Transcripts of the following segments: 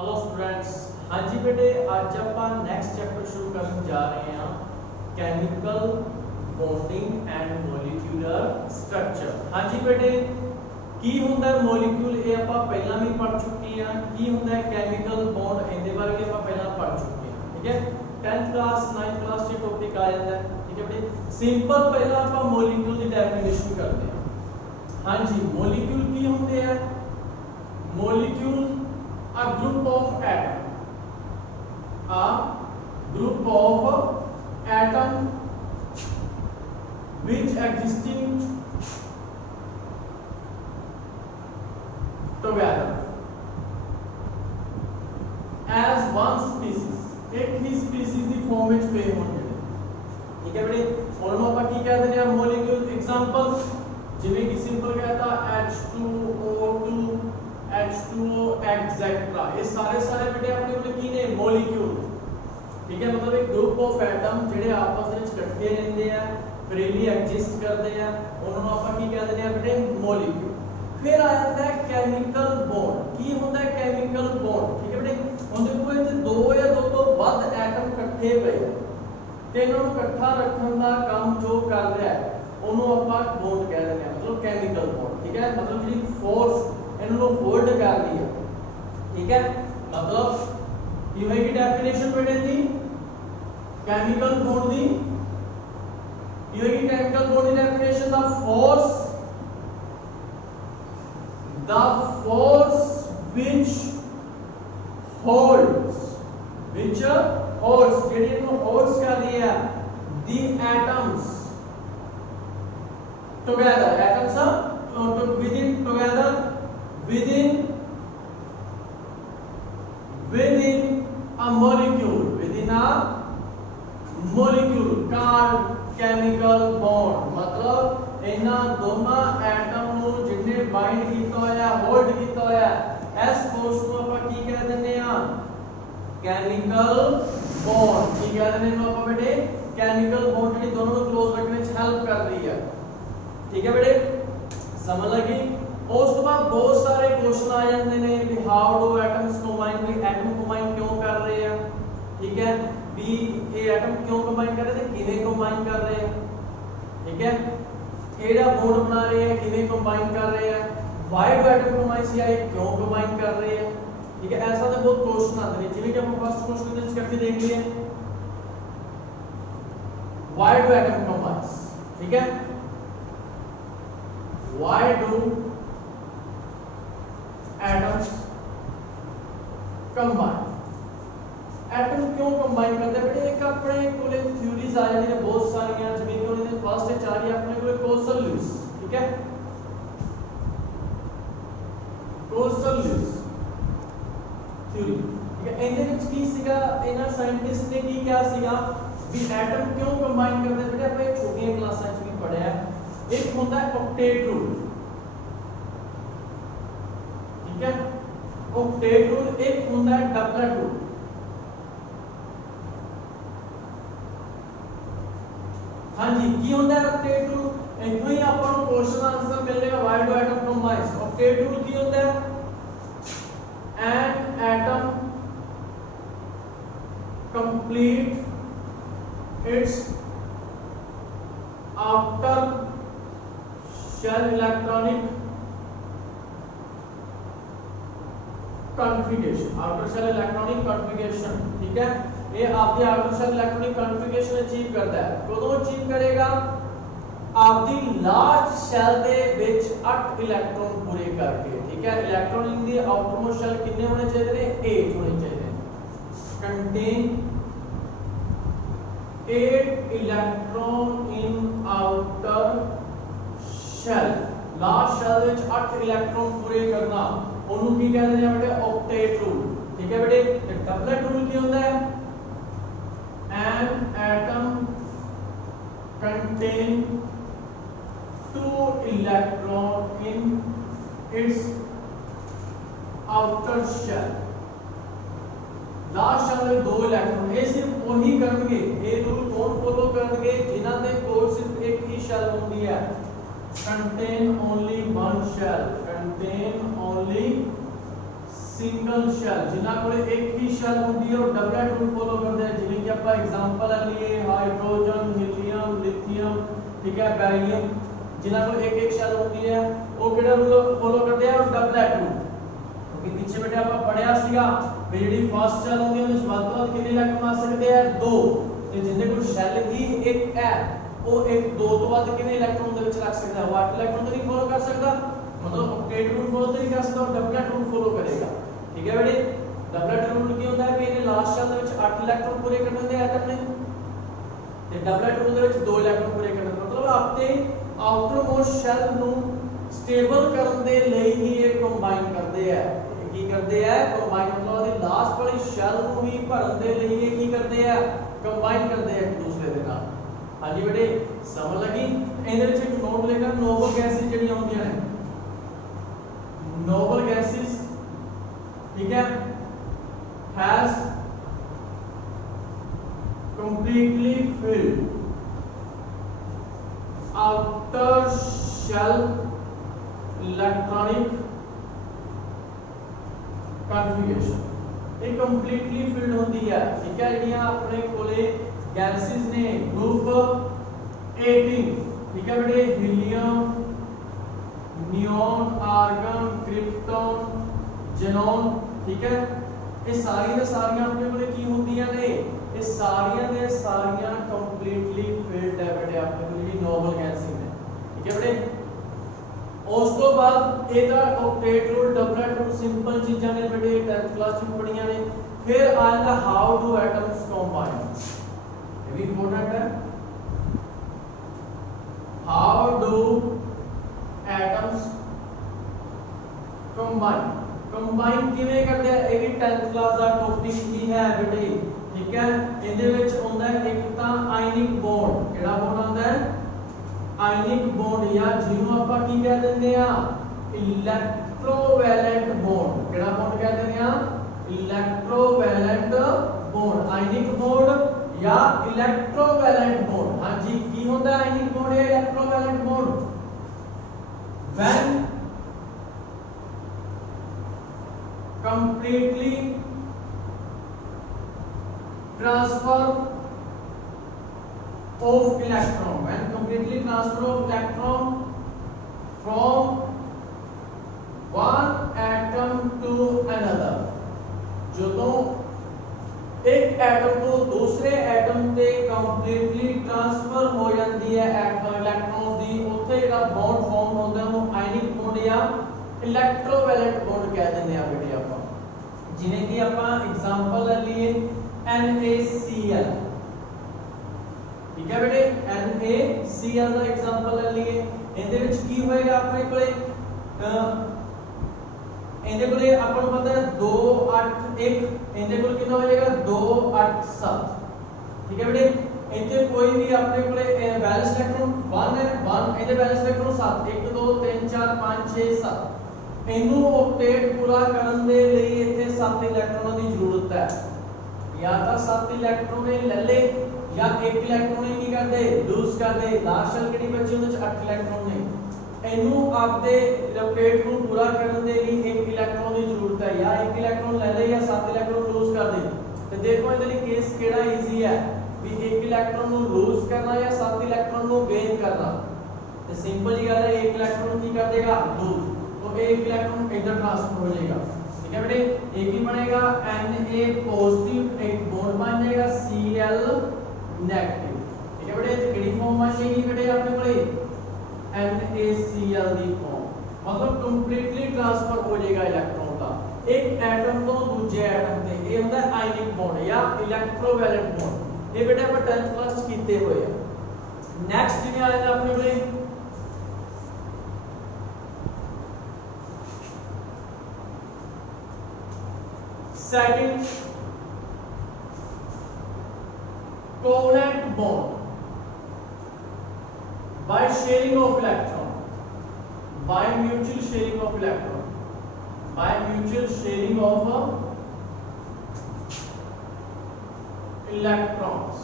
Hello students. हाँ जी बेटे, आज आप नेक्स्ट चैप्टर शुरू करने जा रहे हैं chemical bonding and molecular structure. हाँ जी बेटे, की ਹੁੰਦਾ ਹੈ ਮੋਲੀਕਿਊਲ, ਇਹ ਆਪਾਂ ਪਹਿਲਾਂ ਵੀ ਪੜ ਚੁੱਕੇ ਹਾਂ। ਕੀ ਹੁੰਦਾ ਹੈ ਕੈਮੀਕਲ ਬੌਂਡ, ਇਹਦੇ ਬਾਰੇ ਵੀ ਆਪਾਂ ਪਹਿਲਾਂ ਪੜ ਚੁੱਕੇ ਹਾਂ। ਠੀਕ ਹੈ, 10th ਕਲਾਸ 9th ਕਲਾਸ ਚ ਟੌਪਿਕ ਆ ਜਾਂਦਾ ਹੈ। ਠੀਕ ਹੈ ਬੇਟੇ, ਸਿੰਪਲ ਪਹਿਲਾਂ ਆਪਾਂ ਮੋਲੀਕਿਊਲ ਦੀ ਡੈਫੀਨੇਸ਼ਨ ਕਰਦੇ ਹਾਂ। हाँ जी, ਮੋਲੀਕਿਊਲ ਕੀ ਹੁੰਦੇ ਆ? Molecule a group of atom which existing together as one species, एक ही species ਦੀ form ਵਿੱਚ ਪਏ ਹੋਣਗੇ। ਠੀਕ ਹੈ ਬੇਟੇ, ਉਹਨੂੰ ਆਪਾਂ ਕੀ ਕਹਿ ਦਿੰਦੇ ਆ? ਮੋਲੀਕਿਊਲ। ਐਗਜ਼ਾਮਪਲ ਜਿਵੇਂ ਕਿ ਸਿੰਪਲ ਕਹਤਾ H2O2 H2O एक्सेट्रा, ये सारे बेटे अपने कोल की ने? मॉलिक्यूल। ठीक है, मतलब एक ग्रुप ऑफ एटम ਜਿਹੜੇ ਆਪਸ ਵਿੱਚ ਇਕੱਠੇ ਰਹਿੰਦੇ ਆ, ਫ੍ਰੀਲੀ ਐਗजिस्ट ਕਰਦੇ ਆ, ਉਹਨਾਂ ਨੂੰ ਆਪਾਂ ਕੀ ਕਹਿ ਦਿੰਦੇ ਆ ਬੇਟੇ? ਮੋਲੀਕਿਊਲ। ਫਿਰ ਆ ਜਾਂਦਾ ਹੈ ਕੈਮੀਕਲ ਬੌਂਡ। ਕੀ ਹੁੰਦਾ ਹੈ ਕੈਮੀਕਲ ਬੌਂਡ? ਠੀਕ ਹੈ ਬੇਟੇ, ਉਹਦੇ ਕੋਲ ਇੱਥੇ ਦੋ ਜਾਂ ਦੋ ਤੋਂ ਵੱਧ ਐਟਮ ਇਕੱਠੇ ਪਏ ਤੇ ਇਹਨਾਂ ਨੂੰ ਇਕੱਠਾ ਰੱਖਣ ਦਾ ਕੰਮ ਜੋ ਕਰ ਰਿਹਾ ਹੈ ਉਹਨੂੰ ਆਪਾਂ ਬੌਂਡ ਕਹਿ ਦਿੰਦੇ ਆ, ਮਤਲਬ ਕੈਮੀਕਲ ਬੌਂਡ। ਠੀਕ ਹੈ, मतलब ਜਿਹੜੀ ਫੋਰਸ इन्हों होल्ड कर दी है। ठीक है, मतलब की होगी डेफिनेशन बेटे दी केमिकल बॉन्ड दी, की होगी chemical bond the definition the force which holds JD इन्हों होल्ड्स कर दी है the atoms together, atoms within a molecule called chemical bond। मतलब इन्हां दोनों एटम ਨੂੰ जिन्ने बाइंड ਕੀਤਾ ਹੋਇਆ, होल्ड ਕੀਤਾ होया, इस फोर्स ਨੂੰ ਆਪਾਂ ਕੀ ਕਹਿ ਦਿੰਦੇ ਆ? Chemical bond. ਕੀ ਕਹਿ ਦਿੰਦੇ ਇਹਨੂੰ ਆਪਾਂ ਬੇਟੇ? केमिकल बॉन्ड, ਜਿਹੜੀ ਦੋਨੋਂ ਨੂੰ ক্লোਜ਼ ਰੱਖਣੇ ਚ ਹੈਲਪ ਕਰਦੀ ਹੈ। ठीक है बेटे, समझ लगी? ਉਸ ਤੋਂ ਬਾਅਦ ਬਹੁਤ ਸਾਰੇ ਕੁਐਸਚਨ ਆ ਜਾਂਦੇ ਨੇ ਵੀ ਹਾਊ ਡੂ ਐਟਮਸ ਕੰਬਾਈਨ, ਵੀ ਐਟਮ ਕੰਬਾਈਨ ਕਿਉਂ ਕਰ ਰਹੇ ਆ? ਠੀਕ ਹੈ, ਵੀ ਇਹ ਐਟਮ ਕਿਉਂ ਕੰਬਾਈਨ ਕਰ ਰਹੇ ਤੇ ਕਿਵੇਂ ਕੰਬਾਈਨ ਕਰ ਰਹੇ ਆ? ਠੀਕ ਹੈ, ਕਿਹੜਾ ਬੌਂਡ ਬਣਾ ਰਹੇ ਆ, ਕਿਵੇਂ ਕੰਬਾਈਨ ਕਰ ਰਹੇ ਆ, ਵਾਈ ਡੂ ਐਟਮ ਕੰਬਾਈਨ ਸੀ, ਇਹ ਕਿਉਂ ਕੰਬਾਈਨ ਕਰ ਰਹੇ ਆ? ਠੀਕ ਹੈ, ਐਸਾ ਤਾਂ ਬਹੁਤ ਕੁਐਸਚਨ ਆਉਂਦੇ ਨੇ। ਜਿਵੇਂ ਕਿ ਆਪਾਂ ਫਸਟ ਕੁਐਸਚਨ ਦੇ ਵਿੱਚ ਕਰਕੇ ਦੇਖ ਲਈਏ, ਵਾਈ ਡੂ ਐਟਮ ਕੰਬਾਈਨਸ। ठीक है, why do atoms combine? Atom क्यों कंबाइन करते हैं बेटे? एक अपने कोले थ्योरीज आ जाती है बहुत सारी हैं, जिਵੇਂ कि ਉਹਨੇ ਫਸਟ ਵਿੱਚ ਆ ਰਹੀ ਆਪਣੇ ਕੋਲੇ ਕੋਸਲ ਲੂਇਸ। ठीक है, ਕੋਸਲ ਲੂਇਸ ਥਿਊਰੀ। ठीक है, ਇਹਦੇ ਵਿੱਚ ਕੀ ਸੀਗਾ? ਇਹਨਾਂ ਸਾਇੰਟਿਸਟ ਨੇ ਕੀ ਕਿਹਾ ਸੀਗਾ ਵੀ ਐਟਮ ਕਿਉਂ ਕੰਬਾਈਨ ਕਰਦੇ ਬੇਟੇ? ਆਪਾਂ ਛੋਟੀਆਂ ਕਲਾਸਾਂ 'ਚ ਵੀ ਪੜਿਆ। एक होता है ऑक्टेट रूल। ठीक है, ऑक्टेट रूल। एक होता है डबलेट रूल। हाँ जी, की होता है ऑक्टेट रूल? इनको ही आपको क्वेश्चन आंसर मिलेगा why do atom combine. Octet rule की होता है an atom complete its after shell electronic configuration, outer shell electronic configuration. ठीक है, ये आपकी outer shell electronic configuration achieve करता है। कदों अचीव करेगा? आपकी large shell they which 8 electron पूरे करके। ठीक है, electron in the outermost shell कितने होने चाहिए ने? 8 होने चाहिए। कंटेन 8 इलेक्ट्रॉन इन आउटर शेल। लार्ज शेल ਵਿੱਚ 8 इलेक्ट्रॉन पूरे करना ਉਹਨੂੰ ਕੀ ਕਹਿੰਦੇ ਆ ਬੇਟੇ? Octet rule. ठीक है बेटे, ਤੇ डबलेट रूल ਕੀ ਹੁੰਦਾ ਹੈ? an atom contain 2 electron in its outer shell। Large shell ਵਿੱਚ 2 इलेक्ट्रॉन। ਇਹ ਸਿਰਫ ਉਹੀ ਕਰਨਗੇ, ਇਹ ਰੂਲ ਕੌਣ ਫੋਲੋ ਕਰਨਗੇ? ਜਿਨ੍ਹਾਂ ਦੇ ਕੋਲ ਸਿਰਫ ਇੱਕ ਹੀ ਸ਼ੈਲ ਹੁੰਦੀ ਹੈ। contain only one shell, contain only single shell ਜਿਨ੍ਹਾਂ ਕੋਲ ਇੱਕ ਹੀ ਸ਼ੈਲ ਹੁੰਦੀ ਹੈ ਉਹ ਡਬਲੇਟ ਰੂਲ ਫੋਲੋ ਕਰਦੇ ਆ ਜਿਵੇਂ ਕਿ ਆਪਾਂ ਐਗਜ਼ਾਮਪਲ ਲਈਏ ਹਾਈਡਰੋਜਨ ਹੀਲੀਅਮ ਲਿਥੀਅਮ ਠੀਕ ਹੈ ਬੈਰੀਲੀਅਮ ਜਿਨ੍ਹਾਂ ਕੋਲ ਇੱਕ ਇੱਕ ਸ਼ੈਲ ਹੁੰਦੀ ਹੈ ਉਹ ਕਿਹੜਾ ਰੂਲ ਫੋਲੋ ਕਰਦੇ ਆ ਡਬਲੇਟ ਰੂਲ ਕਿਉਂਕਿ ਪਿੱਛੇ ਬੇਟੇ ਆਪਾਂ ਪੜਿਆ ਸੀਗਾ ਵੀ ਜਿਹੜੀ ਫਸਟ ਸ਼ੈਲ ਹੁੰਦੀ ਹੈ ਉਹਦੇ ਵਿੱਚ ਵੱਧ ਤੋਂ ਵੱਧ ਕਿੰਨੇ ਇਲੈਕਟ੍ਰੋਨ ਆ ਸਕਦੇ ਆ 2 ਤੇ ਜਿਹਦੇ ਕੋਲ ਸ਼ੈਲ ਹੀ ਇੱਕ ਹੈ ਉਹ ਇੱਕ 2 ਤੋਂ ਵੱਧ ਕਿੰਨੇ ਇਲੈਕਟ੍ਰੋਨ ਦੇ ਵਿੱਚ ਰੱਖ ਸਕਦਾ ਹੈ ਉਹ 8 ਇਲੈਕਟ੍ਰੋਨ ਤਾਂ ਨਹੀਂ ਫੋਲੋ ਕਰ ਸਕਦਾ मतलब ऑक्टेट रूल फॉलो नहीं कर सकता और डबलेट रूल फॉलो करेगा ठीक है बेटे डबलेट रूल ਕੀ ਹੁੰਦਾ ਹੈ ਕਿ ਇਹਨੇ ਲਾਸਟ ਸ਼ੈਲ ਦੇ ਵਿੱਚ 8 ਇਲੈਕਟ੍ਰੋਨ ਪੂਰੇ ਕਰਨੇ ਦੇ ਐਟਮ ਨੇ ਤੇ ਡਬलेट रूल ਦੇ ਵਿੱਚ 2 ਇਲੈਕਟ੍ਰੋਨ ਪੂਰੇ ਕਰਨੇ ਮਤਲਬ ਆਪਣੇ ਆਊਟਰ ਮੋਸਟ ਸ਼ੈਲ ਨੂੰ ਸਟੇਬਲ ਕਰਨ ਦੇ ਲਈ ਹੀ ਇਹ ਕੰਬਾਈਨ ਕਰਦੇ ਆ ਕੀ ਕਰਦੇ ਆ ਕੰਬਾਈਨ ਮਤਲਬ ਉਹਦੀ ਲਾਸਟ ਵਾਲੀ ਸ਼ੈਲ ਨੂੰ ਹੀ ਭਰਨ ਦੇ ਲਈ ਇਹ ਕੀ ਕਰਦੇ ਆ ਕੰਬਾਈਨ ਕਰਦੇ ਆ ਇੱਕ ਦੂਸਰੇ ਦੇ ਨਾਲ ਹਾਂਜੀ ਬੇਟੇ ਸਮਝ ਲੱਗੀ ਇਹਦੇ ਵਿੱਚ ਇੱਕ ਨੋਟ ਲਿਖਣਾ ਨੋਬਲ ਗੈਸਸ ਜਿਹੜੀਆਂ ਹੁੰਦੀਆਂ ਨੇ noble gases ठीक है has completely filled outer shell electronic configuration ये completely filled होती है ठीक है ਜਿਹੜੀਆਂ ਆਪਣੇ ਕੋਲੇ gases ने group 18 ठीक है बेटे helium neon argon krypton xenon ठीक है ये सारी ਦੇ ਸਾਰੀਆਂ ਆਪਣੇ ਕੋਲੇ ਕੀ ਹੁੰਦੀਆਂ ਨੇ ਇਹ ਸਾਰੀਆਂ ਦੇ ਸਾਰੀਆਂ ਕੰਪਲੀਟਲੀ ਫਿਲਡ ਹੈ ਬੇਟੇ ਆਪਣੇ ਕੋਲ ਜਿਹੜੀ ਨੋਬਲ ਗੈਸਿਸ ਨੇ ਠੀਕ ਹੈ ਬੇਟੇ ਉਸ ਤੋਂ ਬਾਅਦ ਇਹਦਾ octet rule doublet rule simple ਚੀਜ਼ਾਂ ਨੇ ਬੇਟੇ 10th ਕਲਾਸ ਵਿੱਚ ਪੜੀਆਂ ਨੇ ਫਿਰ ਆ ਜਾਂਦਾ ਹਾਊ ਡੂ ਐਟਮਸ ਕੰਬਾਈਨ ਇਹ ਵੀ ਇੰਪੋਰਟੈਂਟ ਹੈ ਹਾਊ ਡੂ एटम्स कंबाइन किवें करदे आ ਇਹ ਵੀ 10th क्लास ਦਾ ਟੌਪਿਕ ਹੀ ਹੈ ਬੇਟੇ ਠੀਕ ਹੈ ਇਹਦੇ ਵਿੱਚ ਹੁੰਦਾ ਹੈ ਇੱਕ ਤਾਂ ਆਇਨਿਕ ਬੌਂਡ ਕਿਹੜਾ ਬੌਂਡ ਆਉਂਦਾ ਹੈ ਆਇਨਿਕ ਬੌਂਡ ਜਾਂ ਜਿਹਨੂੰ ਆਪਾਂ ਕੀ ਕਹਿ ਦਿੰਦੇ ਆ ਇਲੈਕਟ੍ਰੋਵੈਲੈਂਟ ਬੌਂਡ ਕਿਹੜਾ ਬੌਂਡ ਕਹਿ ਦਿੰਦੇ ਆ ਇਲੈਕਟ੍ਰੋਵੈਲੈਂਟ ਬੌਂਡ ਆਇਨਿਕ ਬੌਂਡ ਜਾਂ ਇਲੈਕਟ੍ਰੋਵੈਲੈਂਟ ਬੌਂਡ ਹਾਂਜੀ ਕੀ ਹੁੰਦਾ ਆਇਨਿਕ ਬੌਂਡ ਜਾਂ ਇਲੈਕਟ੍ਰੋਵੈਲੈਂਟ bond when completely transfer of electron from one atom to another ਜਦੋਂ एक एटम तो दूसरे एटम ਤੇ ਕੰਪਲੀਟਲੀ ਟ੍ਰਾਂਸਫਰ ਹੋ ਜਾਂਦੀ ਹੈ ਇਲੈਕਟ੍ਰੋਨ ਦੀ ਉੱਥੇ ਜਿਹੜਾ ਬੌਂਡ ਫਾਰਮ ਹੁੰਦਾ ਉਹਨੂੰ ਆਇਨਿਕ ਬੌਂਡ ਜਾਂ ਇਲੈਕਟ੍ਰੋਵੈਲੈਂਟ ਬੌਂਡ ਕਹਿ ਦਿੰਦੇ ਆ ਬੇਟੇ ਆਪਾਂ ਜਿਵੇਂ ਕਿ ਆਪਾਂ ਐਗਜ਼ਾਮਪਲ ਲੈ ਲਈਏ NaCl ਠੀਕ ਹੈ ਬੇਟੇ NaCl ਦਾ ਐਗਜ਼ਾਮਪਲ ਲੈ ਲਈਏ ਇਹਦੇ ਵਿੱਚ ਕੀ ਹੋਏਗਾ ਆਪਣੇ ਕੋਲੇ ਇਹਦੇ ਕੋਲੇ ਆਪਾਂ ਨੂੰ ਪਤਾ ਹੈ 2 8 1 ਇਹਦੇ ਕੋਲ ਕਿੰਨਾ ਹੋ ਜਾਏਗਾ 2 8 7 ਠੀਕ ਹੈ ਬੇਟੇ ਇੱਥੇ ਕੋਈ ਵੀ ਆਪਣੇ ਕੋਲੇ ਵੈਲੈਂਸ ਇਲੈਕਟ੍ਰੋਨ 1 ਹੈ 1 ਇਹਦੇ ਵੈਲੈਂਸ ਇਲੈਕਟ੍ਰੋਨ 7 1 2 3 4 5 6 7 ਇਹਨੂੰ ऑक्टेट पूरा ਕਰਨ ਦੇ ਲਈ ਇੱਥੇ 7 ਇਲੈਕਟ੍ਰੋਨਾਂ ਦੀ ਜ਼ਰੂਰਤ ਹੈ ਜਾਂ ਤਾਂ 7 ਇਲੈਕਟ੍ਰੋਨ ਇਹ ਲੈ ਲੇ ਜਾਂ 1 ਇਲੈਕਟ੍ਰੋਨ ਇਹ ਕੀ ਕਰਦੇ ਲੂਜ਼ ਕਰਦੇ ਲਾਸਟ ਸ਼ੈਲ ਕਿਹੜੀ ਬਚੀ ਉਹਦੇ ਚ 8 ਇਲੈਕਟ੍ਰੋਨ ਨੇ ਇਹਨੂੰ ਆਪਦੇ ऑक्टेट ਨੂੰ ਪੂਰਾ ਕਰਨ ਦੇ ਲਈ 1 ਇਲੈਕਟ੍ਰੋਨ ਦੀ ਜ਼ਰੂਰਤ ਹੈ ਜਾਂ 1 ਇਲੈਕਟ੍ਰੋਨ ਲੈ ਲੈ ਜਾਂ 7 ਇਲੈਕਟ੍ਰੋਨ ਲੂਜ਼ ਕਰ ਦੇ ਤੇ ਦੇਖੋ ਇਹਦੇ ਲਈ ਕੇਸ ਕਿਹੜਾ ਈਜ਼ੀ ਹੈ ਵੀ 1 ਇਲੈਕਟ੍ਰੋਨ ਨੂੰ ਲੂਜ਼ ਕਰਨਾ ਜਾਂ 7 ਇਲੈਕਟ੍ਰੋਨ ਨੂੰ ਗੇਨ ਕਰਨਾ ਤੇ ਸਿੰਪਲ ਜੀ ਗੱਲ ਹੈ 1 ਇਲੈਕਟ੍ਰੋਨ ਕੀ ਕਰ ਦੇਗਾ ਲੂਜ਼ तो 1 इलेक्ट्रॉन इधर ट्रांसफर हो जाएगा ठीक है बेटे एक ही बनेगा Na पॉजिटिव एक बॉन्ड बन जाएगा Cl नेगेटिव ठीक है बेटे किहड़ी फॉर्म बन जाएगी बेटे अपने कोले NaCl दी फॉर्म मतलब कंप्लीटली ट्रांसफर हो जाएगा इलेक्ट्रॉन का एक एटम तो दूसरे एटम ते ये होता है आयनिक बॉन्ड या इलेक्ट्रोवैलेंट बॉन्ड ये बेटे अपन 10th क्लास कीते हुए हैं नेक्स्ट जिन्हें आ जाएगा अपने कोले Second, covalent bond by sharing of electron, by mutual sharing of electron, by mutual sharing of electrons.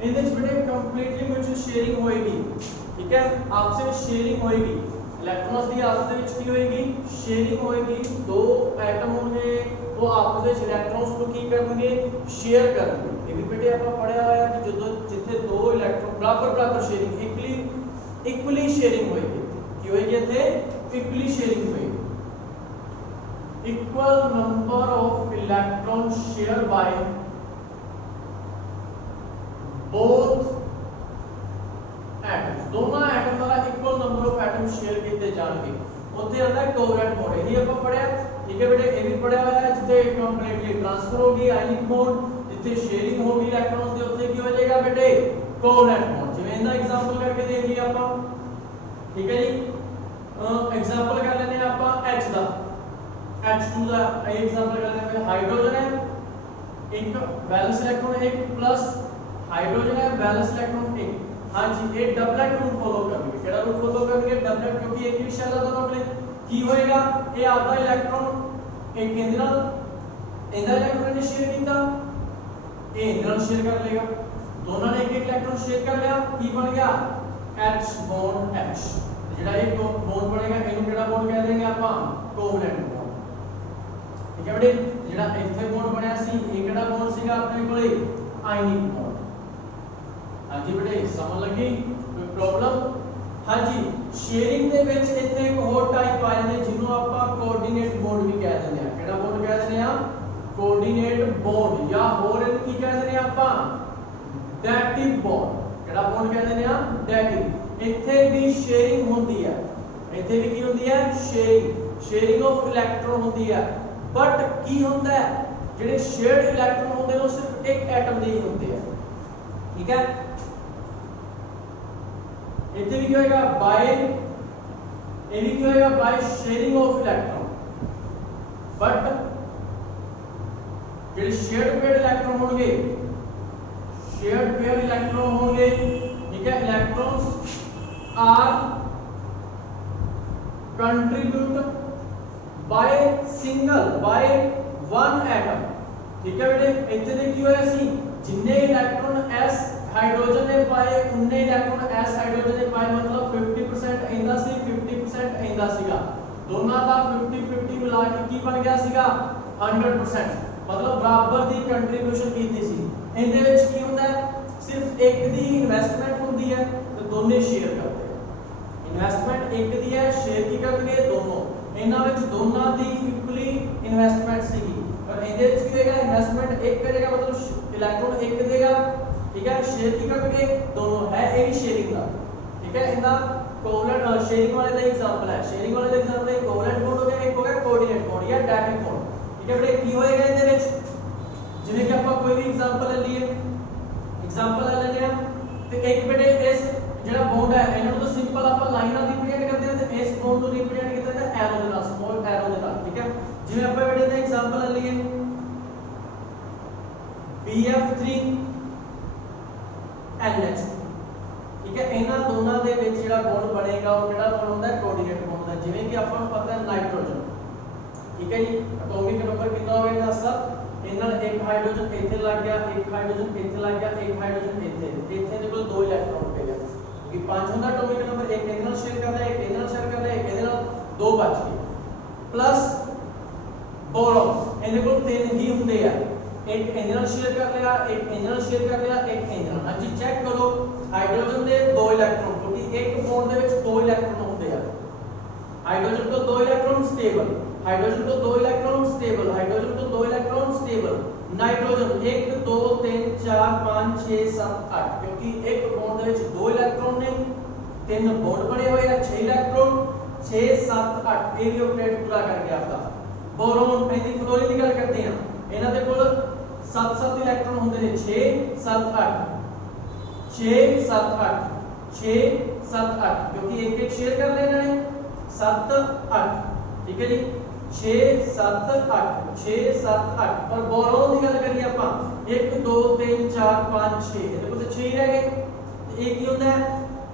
In this video completely mutual sharing होएगी, ठीक है? आपसे शेयरिंग होएगी, इलेक्ट्रॉन्स की आपस ਦੇ ਵਿੱਚ ਕੀ ਹੋਏਗੀ शेयरिंग होएगी दो एटम होंगे वो आपस ਵਿੱਚ इलेक्ट्रॉन्स को ਕੀ ਕਰਨਗੇ शेयर ਕਰਨਗੇ ਇਹ ਵੀ ਬੇਟੇ ਆਪਾਂ ਪੜਿਆ ਹੋਇਆ ਕਿ ਜਦੋਂ ਜਿੱਥੇ ਦੋ ਇਲੈਕਟ੍ਰੋਨ ਬਰਾਬਰ शेयरिंग इक्वली शेयरिंग होएगी ਕੀ ਹੋਏਗੀ ਇੱਥੇ इक्वली शेयरिंग होएगी equal number of electron share by both atoms दोनों एटम द्वारा equal number of atom share किए जाएंगे ਉੱਥੇ ਆਉਂਦਾ ਕੋਵੈਲੈਂਟ ਬੌਂਡ ਇਹ ਆਪਾਂ ਪੜਿਆ ਠੀਕ ਹੈ ਬੇਟੇ ਇਹ ਵੀ ਪੜਿਆ ਹੋਇਆ ਹੈ ਜਿੱਥੇ ਕੰਪਲੀਟਲੀ ਟ੍ਰਾਂਸਫਰ ਹੋਗੀ ਆਇਨਿਕ ਬੌਂਡ ਜਿੱਥੇ ਸ਼ੇਅਰਿੰਗ ਹੋਗੀ ਇਲੈਕਟ੍ਰॉन्स ਦੇ ਉੱਥੇ ਕੀ ਹੋ ਜਾਏਗਾ ਬੇਟੇ ਕੋਵੈਲੈਂਟ ਬੌਂਡ ਜਿਵੇਂ ਇਹਦਾ ਐਗਜ਼ਾਮਪਲ ਕਰਕੇ ਦੇਖ ਲਈ ਆਪਾਂ ਠੀਕ ਹੈ ਜੀ एग्जांपल कर लेते हैं ਆਪਾਂ H ਦਾ H2 ਦਾ ਇਹ एग्जांपल कर लेते हैं हाइड्रोजन है एक वैलेंस इलेक्ट्रॉन एक प्लस हाइड्रोजन है वैलेंस इलेक्ट्रॉन एक हां जी ये डबलेट रूल फॉलो करेंगे केड़ा रूल फॉलो करेंगे डबलेट क्योंकि एक ही शेल है दोनों में की होएगा ये आपका इलेक्ट्रॉन एक इंद्रल इलेक्ट्रॉन ने शेयर किया ये इंद्रल शेयर कर लेगा दोनों ने एक इलेक्ट्रॉन शेयर कर लिया की बन गया H बॉन्ड H ਜਿਹੜਾ ਇਹ ਬੌਂਡ ਬਣੇਗਾ ਇਹਨੂੰ ਕਿਹੜਾ ਬੌਂਡ ਕਹਿ ਦੇਂਗੇ ਆਪਾਂ ਕੋਵੈਲੈਂਟ ਬੌਂਡ ਠੀਕ ਹੈ ਬੇਟੇ ਜਿਹੜਾ ਇੱਥੇ ਬੌਂਡ ਬਣਿਆ ਸੀ ਇਹ ਕਿਹੜਾ ਬੌਂਡ ਸੀਗਾ ਆਪਣੇ ਕੋਲੇ ਆਇਨਿਕ ਬੌਂਡ ਹਾਂਜੀ ਬੇਟੇ ਸਮਝ ਲੱਗੀ ਕੋਈ ਪ੍ਰੋਬਲਮ ਹਾਂਜੀ ਸ਼ੇਅਰਿੰਗ ਦੇ ਵਿੱਚ ਇੱਥੇ ਇੱਕ ਹੋਰ ਟਾਈਪ ਆਏ ਨੇ ਜਿਹਨੂੰ ਆਪਾਂ ਕੋਆਰਡੀਨੇਟ ਬੌਂਡ ਵੀ ਕਹਿ ਦਿੰਦੇ ਆ ਕਿਹੜਾ ਬੌਂਡ ਕਹਿ ਦਿੰਦੇ ਆ ਕੋਆਰਡੀਨੇਟ ਬੌਂਡ ਜਾਂ ਹੋਰ ਇਹਨੂੰ ਕੀ ਕਹਿ ਦਿੰਦੇ ਆ ਆਪਾਂ ਡੈਟਿਵ ਬੌਂਡ ਕਿਹੜਾ ਬੌਂਡ ਕਹਿ ਦਿੰਦੇ ਆ ਡੈਟਿਵ ਇੱਥੇ ਵੀ ਸ਼ੇਅਰਿੰਗ ਹੁੰਦੀ ਹੈ ਇੱਥੇ ਵੀ ਕੀ ਹੁੰਦੀ ਹੈ ਸ਼ੇਅਰਿੰਗ ਆਫ ਇਲੈਕਟ੍ਰੋਨ ਹੁੰਦੀ ਹੈ ਬਟ ਕੀ ਹੁੰਦਾ ਹੈ ਜਿਹੜੇ ਸ਼ੇਅਰਡ ਇਲੈਕਟ੍ਰੋਨ ਹੁੰਦੇ ਨੇ ਉਹ ਸਿਰਫ ਇੱਕ ਐਟਮ ਦੇ ਹੀ ਹੁੰਦੇ ਆ ਠੀਕ ਹੈ ਇੱਥੇ ਵੀ ਕੀ ਹੋਏਗਾ ਬਾਈ ਇਹ ਵੀ ਕੀ ਹੋਏਗਾ by sharing of electron but ਜਿਹੜੇ ਸ਼ੇਅਰਡ ਪੇਅਰ ਇਲੈਕਟ੍ਰੋਨ ਹੋਣਗੇ शेयर्ड पेयर इलेक्ट्रॉन होंगे ठीक है electrons are contribute by one atom ठीक है बेटे ਇੱਥੇ ਦੇ ਕੀ ਹੋਇਆ ਸੀ ਜਿੰਨੇ ਇਲੈਕਟ੍ਰੋਨ s ਹਾਈਡਰੋਜਨ ਨੇ ਪਾਏ ਉਨੇ ਇਲੈਕਟ੍ਰੋਨ s ਹਾਈਡਰੋਜਨ ਨੇ ਪਾਏ ਮਤਲਬ 50% ਇਹਦਾ ਸੀ 50% ਇਹਦਾ ਸੀਗਾ ਦੋਨਾਂ ਦਾ 50-50 ਮਿਲਾ ਕੇ ਕੀ ਬਣ ਗਿਆ ਸੀਗਾ 100% मतलब बराबर दी कंट्रीब्यूशन कीती सी ਇਹਦੇ ਵਿੱਚ ਕੀ ਹੁੰਦਾ ਹੈ ਸਿਰਫ ਇੱਕ ਦੀ ਇਨਵੈਸਟਮੈਂਟ ਹੁੰਦੀ ਹੈ ਤੇ ਦੋਨੇ ਸ਼ੇਅਰ ਕਰਦੇ ਆ ਇਨਵੈਸਟਮੈਂਟ ਇੱਕ ਦੀ ਹੈ ਸ਼ੇਅਰ ਕੀ ਕਰਨਗੇ ਦੋਨੋਂ ਇਹਨਾਂ ਵਿੱਚ ਦੋਨਾਂ ਦੀ ਇਕੁਅਲੀ ਇਨਵੈਸਟਮੈਂਟ ਸੀਗੀ ਪਰ ਇਹਦੇ ਵਿੱਚ ਕੀ ਹੋਏਗਾ ਇਨਵੈਸਟਮੈਂਟ ਇੱਕ ਕਰੇਗਾ मतलब ਇਲੈਕਟ੍ਰੋਨ ਇੱਕ ਦੇਗਾ ਠੀਕ ਹੈ ਸ਼ੇਅਰ ਕੀ ਕਰਨਗੇ ਦੋਨੋਂ ਹੈ ਇਹ ਸ਼ੇਅਰਿੰਗ ਦਾ ਠੀਕ ਹੈ ਇਹਦਾ ਕੋਵੈਲੈਂਟ ਸ਼ੇਅਰਿੰਗ ਵਾਲੇ ਦਾ ਐਗਜ਼ਾਮਪਲ ਹੈ ਸ਼ੇਅਰਿੰਗ ਵਾਲੇ ਦਾ ਐਗਜ਼ਾਮਪਲ ਹੈ ਕੋਵੈਲੈਂਟ ਬੌਂਡ ਹੋ ਗਿਆ ਇੱਕ ਹੋ ਗਿਆ ਕੋਆਰਡੀਨੇਟ ਬੌਂਡ ਜਾਂ ਡੈਟਿਵ ਬੌਂਡ ठीक है बेटे की होएगा ਇਹਦੇ ਵਿੱਚ ਜਿਵੇਂ ਕਿ ਆਪਾਂ ਕੋਈ ਵੀ ਐਗਜ਼ਾਮਪਲ ਲੈ ਲਈਏ ਐਗਜ਼ਾਮਪਲ ਲੈ ਲੈਂਦੇ ਆ ਤੇ ਇੱਕ ਬੇਟੇ ਇਸ ਜਿਹੜਾ ਬੌਂਡ ਹੈ ਇਹਨਾਂ ਨੂੰ ਤਾਂ ਸਿੰਪਲ ਆਪਾਂ ਲਾਈਨਾਂ ਦੀ ਰਿਪਰੈਜ਼ੈਂਟ ਕਰਦੇ ਆ ਤੇ ਇਸ ਬੌਂਡ ਨੂੰ ਰਿਪਰੈਜ਼ੈਂਟ ਕੀਤਾ ਜਾਂਦਾ ਐਰੋ ਦੇ ਨਾਲ ਸਮਾਲ ਐਰੋ ਦੇ ਨਾਲ ਠੀਕ ਹੈ ਜਿਵੇਂ ਆਪਾਂ ਬੇਟੇ ਦਾ ਐਗਜ਼ਾਮਪਲ ਲੈ ਲਈਏ BF3NH ਠੀਕ ਹੈ ਇਹਨਾਂ ਦੋਨਾਂ ਦੇ ਵਿੱਚ ਜਿਹੜਾ ਬੌਂਡ ਬਣੇਗਾ ਉਹ ਕਿਹੜਾ ਬੌਂਡ ਹੁੰਦਾ ਹੈ ਕੋਆਰਡੀਨੇਟ ਬੌਂਡ ਹੁੰਦਾ ਜਿਵੇਂ ਕਿ ਆਪਾਂ ਨੂੰ ਪਤਾ ਹੈ ਨਾਈਟ੍ਰੋਜਨ ठीक है जी एटॉमिक नंबर कितना हो गया इसका ਇਹਨਾਂ ਇੱਕ ਹਾਈਡਰੋਜਨ ਇੱਥੇ ਲੱਗ ਗਿਆ ਇੱਕ ਹਾਈਡਰੋਜਨ ਇੱਥੇ ਲੱਗ ਗਿਆ ਇੱਕ ਹਾਈਡਰੋਜਨ ਇੱਥੇ ਦੇ ਕੋਲ ਦੋ ਇਲੈਕਟ੍ਰੋਨ ਪਏ ਆ ਕਿ ਪੰਜ ਹੁੰਦਾ ਐਟॉमिक ਨੰਬਰ ਇੱਕ ਇਹਦੇ ਨਾਲ ਸ਼ੇਅਰ ਕਰਦਾ ਇੱਕ ਇਹਦੇ ਨਾਲ ਸ਼ੇਅਰ ਕਰਦਾ ਇੱਕ ਇਹਦੇ ਨਾਲ ਦੋ ਬਚ ਗਏ ਪਲੱਸ ਬੋਰੋਨ ਇਹਦੇ ਕੋਲ ਤਿੰਨ ਹੀ ਹੁੰਦੇ ਆ ਇੱਕ ਇਹਦੇ ਨਾਲ ਸ਼ੇਅਰ ਕਰ ਲਿਆ ਇੱਕ ਇਹਦੇ ਨਾਲ ਸ਼ੇਅਰ ਕਰ ਲਿਆ ਇੱਕ ਇਹਦੇ ਨਾਲ ਹਾਂਜੀ ਚੈੱਕ ਕਰੋ ਹਾਈਡਰੋਜਨ ਦੇ ਦੋ ਇਲੈਕਟ੍ਰੋਨ ਕਿਉਂਕਿ ਇੱਕ ਬੌਂਡ ਦੇ ਵਿੱਚ ਦੋ ਇਲੈਕਟ੍ਰੋਨ ਹੁੰਦੇ ਆ हाइड्रोजन को दो इलेक्ट्रॉन स्टेबल हाइड्रोजन को दो इलेक्ट्रॉन स्टेबल हाइड्रोजन को दो इलेक्ट्रॉन स्टेबल नाइट्रोजन 1 2 3 4 5 6 7 8 क्योंकि एक बॉन्ड ਦੇ ਵਿੱਚ ਦੋ ਇਲੈਕਟ੍ਰੋਨ ਨੇ ਤਿੰਨ ਬੌਂਡ ਬਣੇ ਹੋਏ ਆ 6 ਇਲੈਕਟ੍ਰੋਨ 6 7 8 ਇਹ ਵੀ ਆਪਰੇਟ ਪੂਰਾ ਕਰ ਗਿਆ ਆਪਦਾ ਬੋਰੋਨ ਇਹਦੀ ਫਲੋਰੀ ਦੀ ਗੱਲ ਕਰਦੇ ਆ ਇਹਨਾਂ ਦੇ ਕੋਲ 7 ਇਲੈਕਟ੍ਰੋਨ ਹੁੰਦੇ ਨੇ 6 7 8 6 7 8 6 7 8 क्योंकि एक एक शेयर कर लेना है 7 8 ठीक है जी 6 7 8 6 7 8 और बोरोन की गल करिए ਆਪਾਂ 1 2 3 4 5 6 ਇਹਦੇ ਕੋਲ 6 ਹੀ ਰਹਿ ਗਏ ਤੇ ਇਹ ਕੀ ਹੁੰਦਾ ਹੈ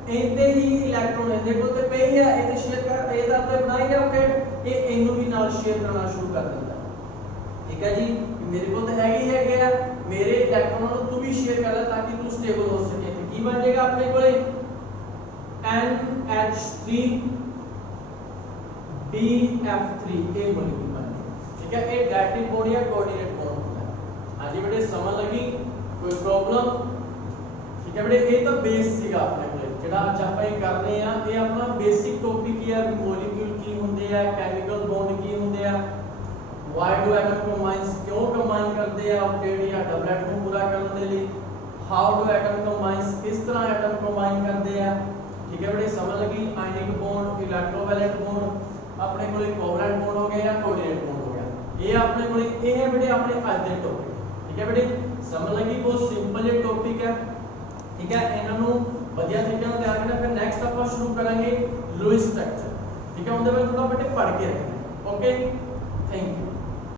ਇਹਦੇ ਹੀ ਇਲੈਕਟ੍ਰੋਨ ਇਹਦੇ ਕੋਲ ਤੇ ਪਈ ਹੈ ਇਹ ਤੇ ਸ਼ੇਅਰ ਕਰ ਇਹਦਾ ਤੇ ਬਣਾਈ ਗਿਆ ਰੌਕੇਟ ਇਹ ਇਹਨੂੰ ਵੀ ਨਾਲ ਸ਼ੇਅਰ ਕਰਨਾ ਸ਼ੁਰੂ ਕਰ ਦਿੰਦਾ ਠੀਕ ਹੈ ਜੀ ਮੇਰੇ ਕੋਲ ਤਾਂ ਹੈਗੇ ਆ ਮੇਰੇ ਇਲੈਕਟ੍ਰੋਨਾਂ ਨੂੰ ਤੂੰ ਵੀ ਸ਼ੇਅਰ ਕਰ ਲੈ ਤਾਂ ਕਿ ਤੂੰ ਸਟੇਬਲ ਹੋ ਸਕੇ ਤੇ ਕੀ ਬਣ ਜਾਏਗਾ ਆਪਣੇ ਕੋਲੇ NH3 BF3 ये मॉलिक्यूल बनते हैं, ठीक है। ये डायरेक्टिव बॉन्ड या कोऑर्डिनेट बॉन्ड होता है। हाँ जी बेटे समझ लगी, कोई प्रॉब्लम? ठीक है बेटे, ये तो बेस ਸੀਗਾ ਆਪਣੇ ਕੋਲੇ ਜਿਹੜਾ ਅੱਜ ਆਪਾਂ ਇਹ ਕਰ ਰਹੇ ਆ, ਇਹ ਆਪਣਾ ਬੇਸਿਕ ਟੌਪਿਕ ਹੀ ਆ ਵੀ ਮੋਲੀਕਿਊਲ ਕੀ ਹੁੰਦੇ ਆ, ਕੈਮੀਕਲ ਬੌਂਡ ਕੀ ਹੁੰਦੇ ਆ, why do atom combines क्यों कंबाइन करते हैं ऑक्टेट या डबलेट ਨੂੰ ਪੂਰਾ ਕਰਨ ਦੇ ਲਈ, how do atom combines किस तरह एटम कंबाइन करते हैं, ठीक है बेटे समझ लगी। आयनिक बॉन्ड, इलेक्ट्रोवैलेंट बॉन्ड, अपने कोले कोवलेंट बॉन्ड हो गया या कोऑर्डिनेट बॉन्ड हो गया, ये अपने कोले ये है बेटे अपने आज के टॉपिक, ठीक है बेटे समझ लगी। बहुत सिंपल ये टॉपिक है, ठीक है। ਇਹਨਾਂ ਨੂੰ ਵਧੀਆ ਤਰੀਕੇ ਨਾਲ ਤਿਆਰ ਕਰਨਾ, ਫਿਰ ਨੈਕਸਟ ਆਪਾਂ ਸ਼ੁਰੂ ਕਰਾਂਗੇ ਲੂਇਸ ਸਟਰਕਚਰ, ਠੀਕ है। ਉਹਦੇ ਬਾਰੇ ਥੋੜਾ ਬੇਟੇ ਪੜ੍ਹ ਕੇ ਰੱਖਣਾ, ਓਕੇ। Thank you.